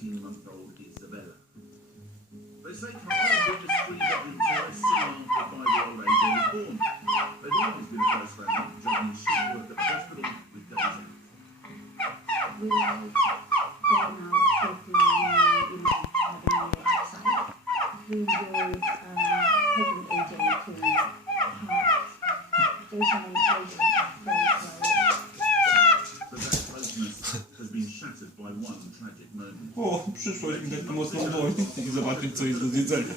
18-month-old Isabella. They say Carl built a three-bedroom terrace soon after 5-year-old AJ was born. They've always been a close family, juggling shift work at the hospital with days out. We like going out, taking, having a meal outside. He enjoys taking AJ to parks. Jason and AJ are very close. But that closeness has been shattered by one tragic moment. O, przyszło im tak mocno boli i zobaczyć co jest do zjedzenia.